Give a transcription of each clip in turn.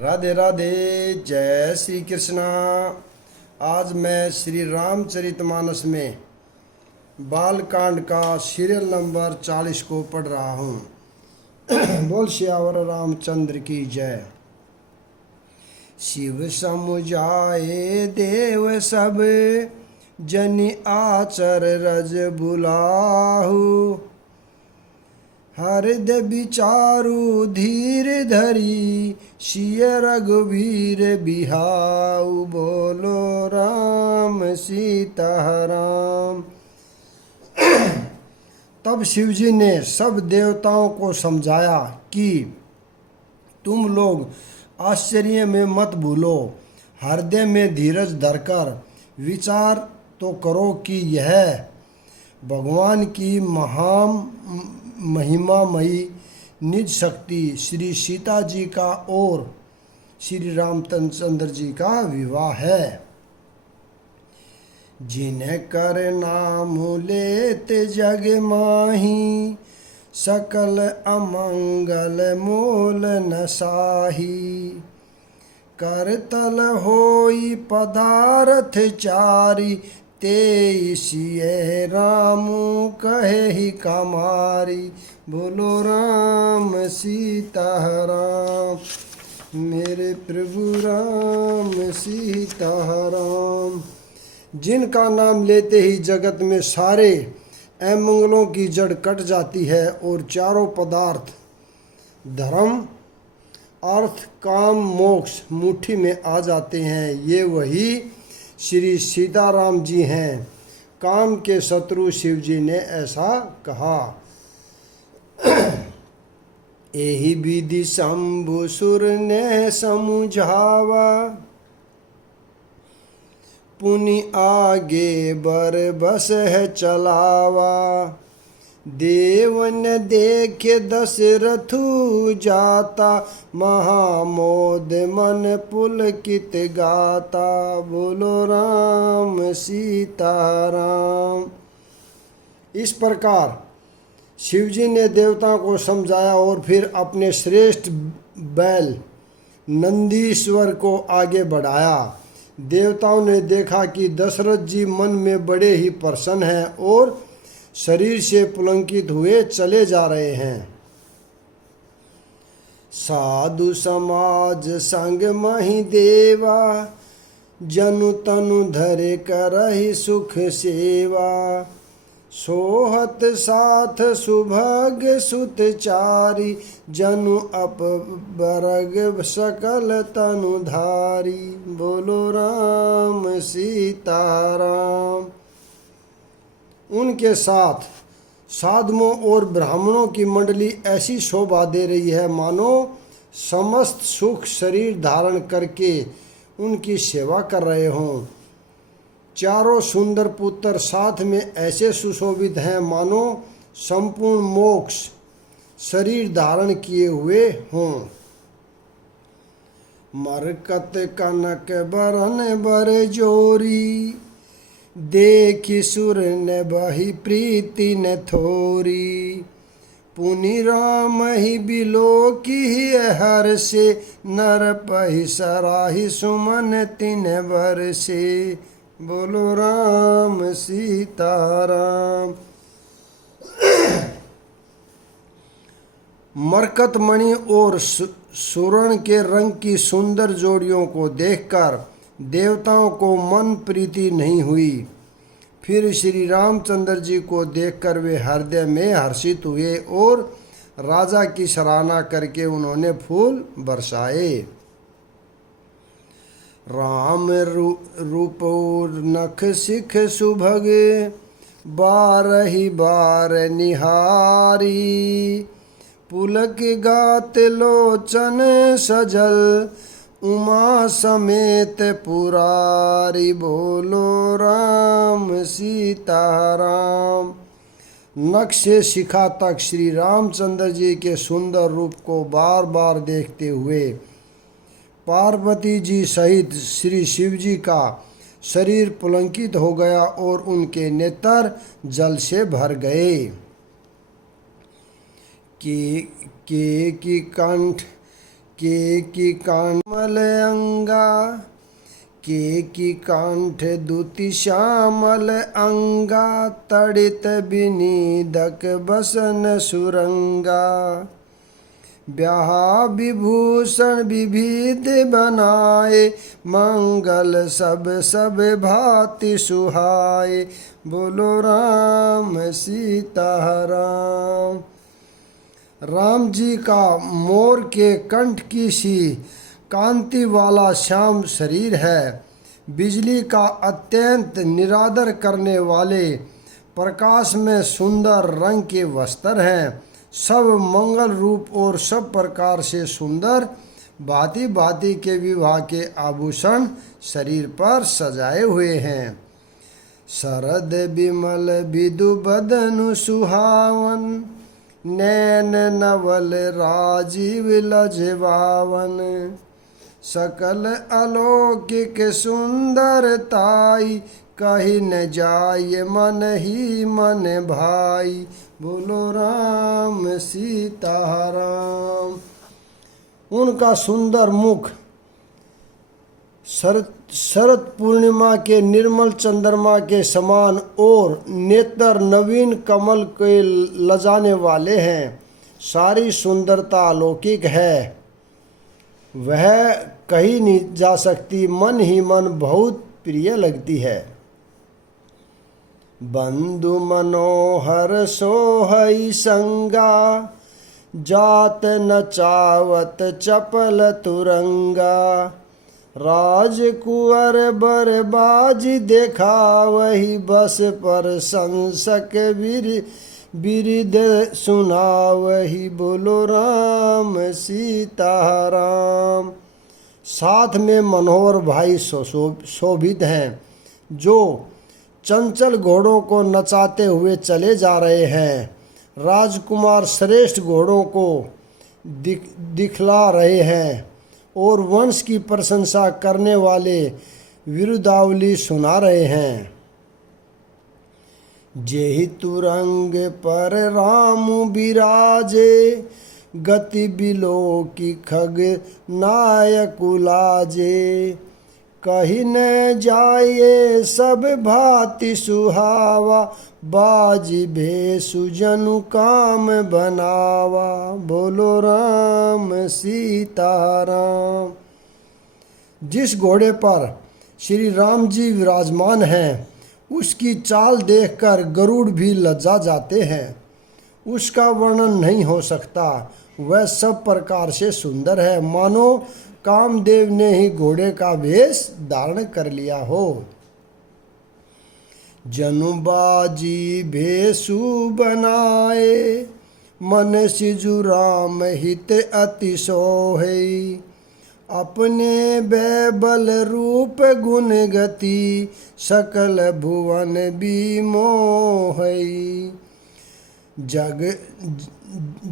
राधे राधे। जय श्री कृष्णा। आज मैं श्री रामचरितमानस में बालकांड का सीरियल नंबर 40 को पढ़ रहा हूँ। बोल सियावर रामचंद्र की जय। शिव समुझाए देव सब, जनि आचर रज बुलाहु। हृदय विचारु धीर धरी, सिय रघुवीर बिहाऊ। बोलो राम सीता राम। तब शिवजी ने सब देवताओं को समझाया कि तुम लोग आश्चर्य में मत भूलो, हृदय में धीरज धरकर विचार तो करो कि यह भगवान की महान महिमामयी निज शक्ति श्री सीता जी का और श्री रामचंद्र जी का विवाह है। जिन्हें कर नाम लेत जग माही, सकल अमंगल मोल न साही। कर तल होई पदारथ चारी, तेईसिए रामू कहे ही कमारी। बोलो राम सीता राम, मेरे प्रभु राम सीता राम। जिनका नाम लेते ही जगत में सारे अमंगलों की जड़ कट जाती है और चारों पदार्थ धर्म अर्थ काम मोक्ष मुट्ठी में आ जाते हैं। ये वही श्री सीताराम जी हैं। काम के शत्रु शिव जी ने ऐसा कहा। यही विधि शंभु सुर ने समुझावा, पुनि आगे बर बस है चलावा। देवन देखे दशरथु जाता, महामोद मन पुलकित गाता। बोलो राम सीता राम। इस प्रकार शिवजी ने देवताओं को समझाया और फिर अपने श्रेष्ठ बैल नंदीश्वर को आगे बढ़ाया। देवताओं ने देखा कि दशरथ जी मन में बड़े ही प्रसन्न हैं और शरीर से पुलंकित हुए चले जा रहे हैं। साधु समाज संग मही देवा, जनु तनु धरे करहि सुख सेवा। सोहत साथ सुभग सुत चारी, जनु अपबरग सकल तनु धारी। बोलो राम सीता राम। उनके साथ साधुओं और ब्राह्मणों की मंडली ऐसी शोभा दे रही है मानो समस्त सुख शरीर धारण करके उनकी सेवा कर रहे हों। चारों सुंदर पुत्र साथ में ऐसे सुशोभित हैं मानो संपूर्ण मोक्ष शरीर धारण किए हुए हों। मरकत कनक बरन बर जोरी, देखी सुर न बही प्रीति न थोरी। पुनि राम ही बिलो की हर से, नर पही सराही सुमन तिन बर से। बोलो राम सीता राम। मरकत मणि और सुवर्ण के रंग की सुंदर जोड़ियों को देखकर देवताओं को मन प्रीति नहीं हुई। फिर श्री रामचंद्र जी को देखकर वे हृदय में हर्षित हुए और राजा की सराहना करके उन्होंने फूल बरसाए। राम रूप नख सिख सुभग, बारही बार निहारी। पुलक गात लोचन सजल, उमा समेत पुरारी। बोलो राम सीता राम। नख से शिखा तक श्री रामचंद्र जी के सुंदर रूप को बार बार देखते हुए पार्वती जी सहित श्री शिव जी का शरीर पुलंकित हो गया और उनके नेत्र जल से भर गए। की कंठ के की कांमल अंगा, के की कांठ दुति श्यामल अंगा, तड़ित विनीदक बसन सुरंगा। ब्याह विभूषण विविध बनाए, मंगल सब सब भांति सुहाए। बोलो राम सीता राम। राम जी का मोर के कंठ की सी कांति वाला श्याम शरीर है। बिजली का अत्यंत निरादर करने वाले प्रकाश में सुंदर रंग के वस्त्र हैं। सब मंगल रूप और सब प्रकार से सुंदर भांति भांति के विवाह के आभूषण शरीर पर सजाए हुए हैं। शरद विमल विदु बदनु सुहावन, नैन नवल राजीव लजवावन। सकल अलौकिक सुंदरताई, कही न जाय मन ही मन भाई। बोलो राम सीता राम। उनका सुंदर मुख शरद पूर्णिमा के निर्मल चंद्रमा के समान और नेत्र नवीन कमल के लजाने वाले हैं। सारी सुंदरता अलौकिक है, वह कही नहीं जा सकती, मन ही मन बहुत प्रिय लगती है। बंधु मनोहर सोहई संगा, जात नचावत चपल तुरंगा। राजकुंवर बरबाज देखा, वही बस पर संसक बिरिद सुना वही। बोलो राम सीता राम। साथ में मनोहर भाई शोभित हैं, जो चंचल घोड़ों को नचाते हुए चले जा रहे हैं। राजकुमार श्रेष्ठ घोड़ों को दिखला रहे हैं और वंश की प्रशंसा करने वाले विरुदावली सुना रहे हैं। जेहि तुरंग पर राम बिराजे, गति बिलो की खग नायक लाजे। कही न जाए सब भांति सुहावा, बाजी भेषु जनु काम बनावा। बोलो राम सीता राम। जिस घोड़े पर श्री राम जी विराजमान हैं, उसकी चाल देखकर गरुड़ भी लज्जा जाते हैं। उसका वर्णन नहीं हो सकता, वह सब प्रकार से सुंदर है, मानो कामदेव ने ही घोड़े का वेश धारण कर लिया हो। जनुबाजी भेषु बनाए, मन सिजु राम हित अति सोहै। अपने बैबल रूप गुण गति, सकल भुवन बिमोहै।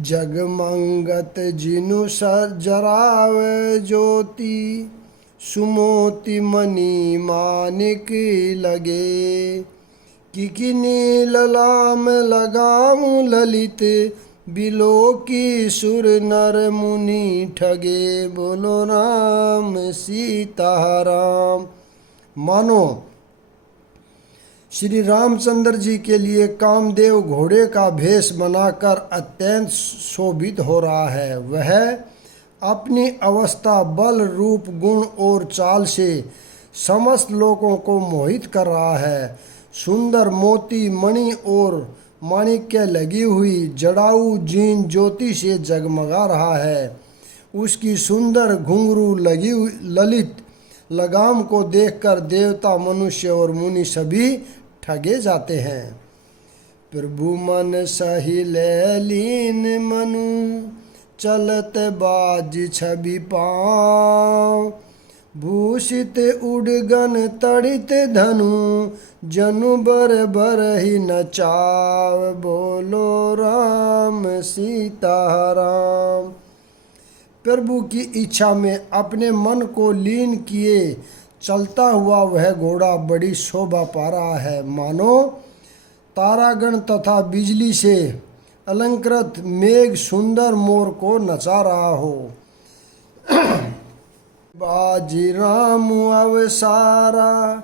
जगमंगत जिनु जराव ज्योति, सुमोति मणि मानिक लगे। किकिनी ललाम लगाऊं ललित, बिलो की सुर नर मुनि ठगे। बोलो राम सीता राम। मानो श्री रामचंद्र जी के लिए कामदेव घोड़े का भेष बनाकर अत्यंत शोभित हो रहा है। वह अपनी अवस्था, बल, रूप, गुण और चाल से समस्त लोगों को मोहित कर रहा है। सुंदर मोती, मणि और माणिक्य लगी हुई जड़ाऊ जीन ज्योति से जगमगा रहा है। उसकी सुंदर घुंघरू लगी हुई ललित लगाम को देखकर देवता, मनुष्य और मुनि सभी ठगे जाते हैं। प्रभु मन सही लीन मनु, चलत बाज छवि पाँव। भूषित उड़गन तड़ित धनु, जनु बर बर ही नचाव। बोलो राम सीता राम। प्रभु की इच्छा में अपने मन को लीन किए चलता हुआ वह घोड़ा बड़ी शोभा पा रहा है, मानो तारागण तथा बिजली से अलंकृत मेघ सुंदर मोर को नचा रहा हो। बाजी राम अवसारा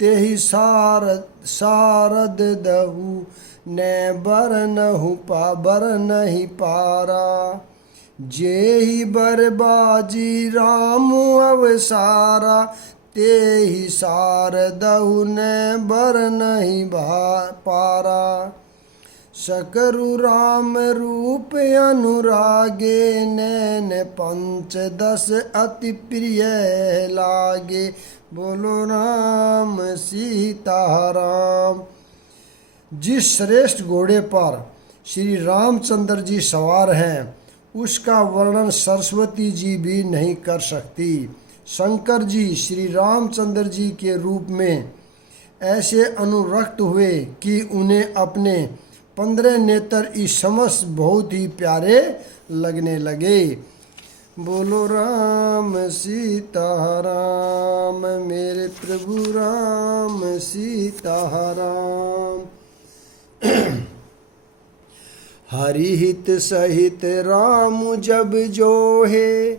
तेहि सारद दहु ने बर नहु बर नहीं पारा। जेहि बर बाजी राम अवसारा तेहि सारदहु ने बर नहीं पारा। सकरु राम रूप अनुरागे नैन पंचदश अति प्रिय लागे। बोलो राम सीताराम। जिस श्रेष्ठ घोड़े पर श्री रामचंद्र जी सवार हैं उसका वर्णन सरस्वती जी भी नहीं कर सकती। शंकर जी श्री रामचंद्र जी के रूप में ऐसे अनुरक्त हुए कि उन्हें अपने 15 नेत्र इस समस्त बहुत ही प्यारे लगने लगे। बोलो राम सीताराम मेरे प्रभु राम सीताराम। हरि हित सहित राम जब जोहे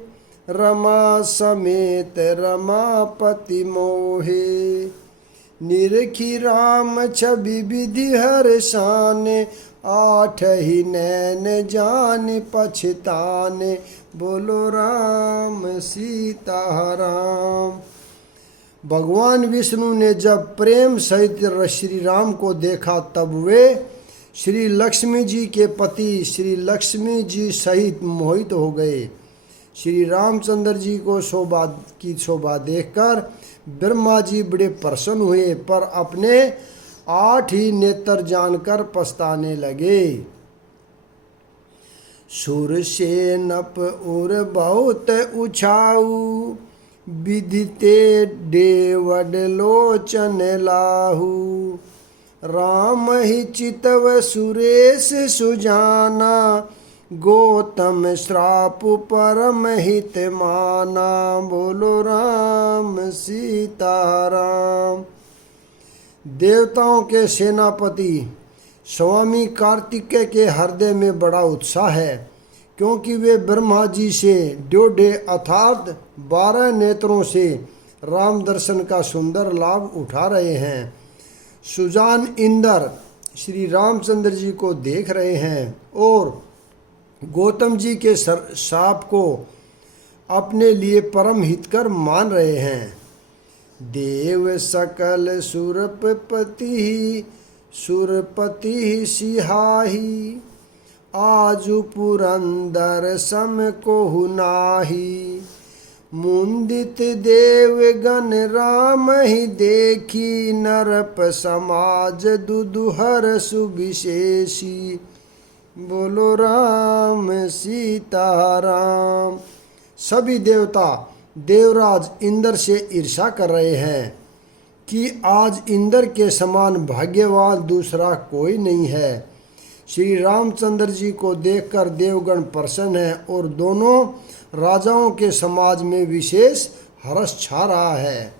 रमा समेत रमापति मोहे। निरखी राम छवि विधि हर शान आठ ही नैन जान पछताने। बोलो राम सीताराम। भगवान विष्णु ने जब प्रेम सहित श्री राम को देखा तब वे श्री लक्ष्मी जी के पति श्री लक्ष्मी जी सहित मोहित हो गए। श्री रामचंद्र जी को शोभा देखकर ब्रह्मा जी बड़े प्रसन्न हुए पर अपने 8 ही नेत्र जानकर पछताने लगे। सुर से नप उर बहुत उछाऊ विदिते देवड लोचन लाहू। राम ही चितव सुरेश सुजाना गौतम श्राप परम हित माना। बोलो राम सीताराम। देवताओं के सेनापति स्वामी कार्तिकेय के हृदय में बड़ा उत्साह है क्योंकि वे ब्रह्मा जी से 1.5 अर्थात 12 नेत्रों से राम दर्शन का सुंदर लाभ उठा रहे हैं। सुजान इंद्र श्री रामचंद्र जी को देख रहे हैं और गौतम जी के शाप को अपने लिए परम हितकर मान रहे हैं। देव सकल सुरपति सिहाही आजु पुरंदर सम कोहु नाही। मुंदित देव गण राम ही देखी नरप समाज दुदुहर सुविशेषी। बोलो राम सीताराम। सभी देवता देवराज इंद्र से ईर्ष्या कर रहे हैं कि आज इंद्र के समान भाग्यवान दूसरा कोई नहीं है। श्री रामचंद्र जी को देखकर देवगण प्रसन्न है और दोनों राजाओं के समाज में विशेष हर्ष छा रहा है।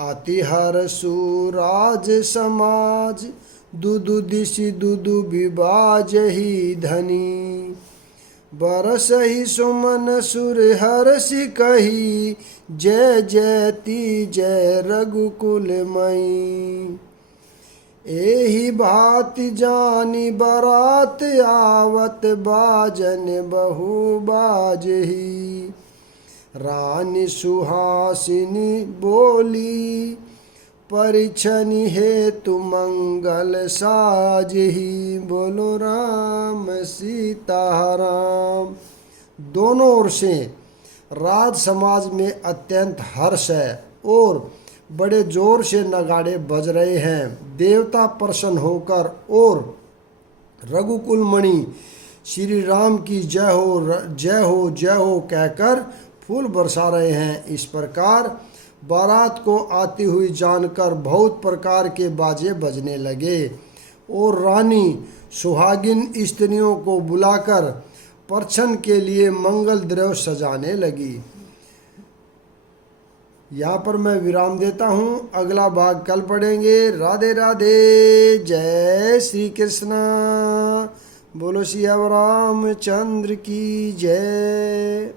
अति हर्षु राज समाज दुदु दिशि दुदु विबाज ही धनी। बरस ही सुमन सुर हर्षि कही जय जयति जय रघुकुल मई। एहि भाति जानी बरात आवत बाजन बहु बाजही। रानी सुहासिनी बोली परिछनि हेतु मंगल साजही। बोलो राम सीताराम। दोनों ओर से राज समाज में अत्यंत हर्ष है और बड़े जोर से नगाड़े बज रहे हैं। देवता प्रसन्न होकर और रघुकुल मणि श्री राम की जय हो जय हो जय हो कहकर फूल बरसा रहे हैं। इस प्रकार बारात को आती हुई जानकर बहुत प्रकार के बाजे बजने लगे और रानी सुहागिन स्त्रियों को बुलाकर परछन के लिए मंगल द्रव्य सजाने लगी। यहाँ पर मैं विराम देता हूँ। अगला भाग कल पढ़ेंगे। राधे राधे। जय श्री कृष्णा। बोलो सिया रामचंद्र की जय।